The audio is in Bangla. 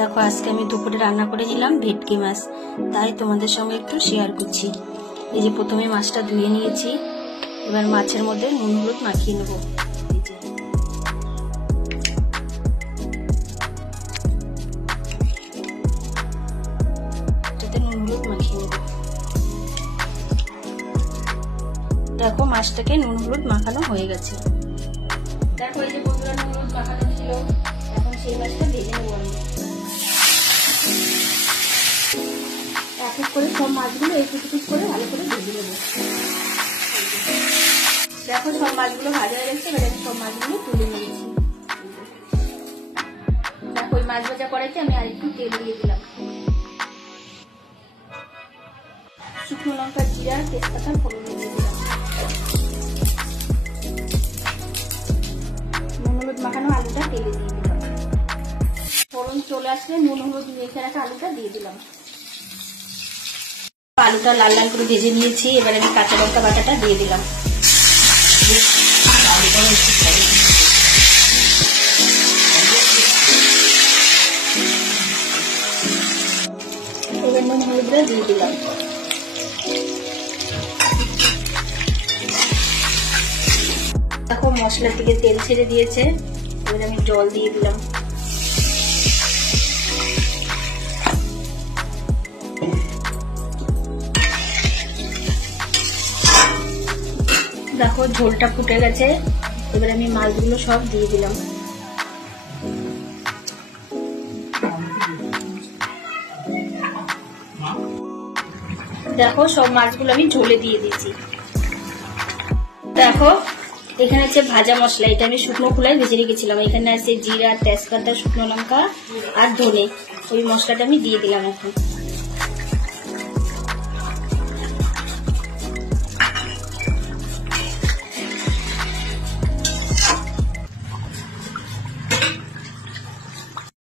দেখো আজকে আমি দুপুরে রান্না করেছিলাম ভেটকি মাছ, তাই তোমাদের সঙ্গে একটু শেয়ার করছি। এই যে প্রথমে মাছটা ধুয়ে নিয়েছি, এবার মাছের মধ্যে নুন হলুদ মাখিয়ে নেব। এটাতে নুন হলুদ মাখিয়ে নেব। দেখো মাছটাকে নুন হলুদ মাখানো হয়ে গেছে। দেখো এই যে বন্ধুরা নুন হলুদ মাখানো ছিল, এখন সেই মাছটা ভেজে নেব আমি। এক এক করে সব মাছগুলো এই কুচি করে ভালো করে ভেজে নেব। দেখো সব মাছগুলো ভাজা হয়ে গেছে, এবার আমি সব মাছগুলো তুলে নিয়েছি। দেখো ওই মাছ ভাজা করাইতে আমি আরেকটু তেল দিয়ে দিলাম। শুকনো লঙ্কা, জিরা, তেজপাতা ফোড়ন দিয়ে দিলাম। নুন হলুদ মাখানো আলুটা তেলে দিয়ে দিলাম। ফোড়ন চলে আসলে নুন হলুদ মেখে রাখা আলুটা দিয়ে দিলাম। আলুটা লাল লাল করে ভেজে নিয়েছি, এবার আমি কাঁচা লঙ্কা বাটাটা দিয়ে দিলাম। এবার নুন হলুদটা দিয়ে দিলাম। দেখো মশলা থেকে তেল ছেড়ে দিয়েছে, এবার আমি জল দিয়ে দিলাম। দেখো ঝোলটা ফুটে গেছে, এবার আমি মাছগুলো সব দিয়ে দিলাম। দেখো সব মাছগুলো আমি ঝোলে দিয়ে দিয়েছি। দেখো এখানে হচ্ছে ভাজা মশলা, এটা আমি শুকনো খোলায় ভেজে রেখেছিলাম। এখানে আছে জিরা, তেজপাতা, শুকনো লঙ্কা আর ধনে, ওই মশলাটা আমি দিয়ে দিলাম এখন।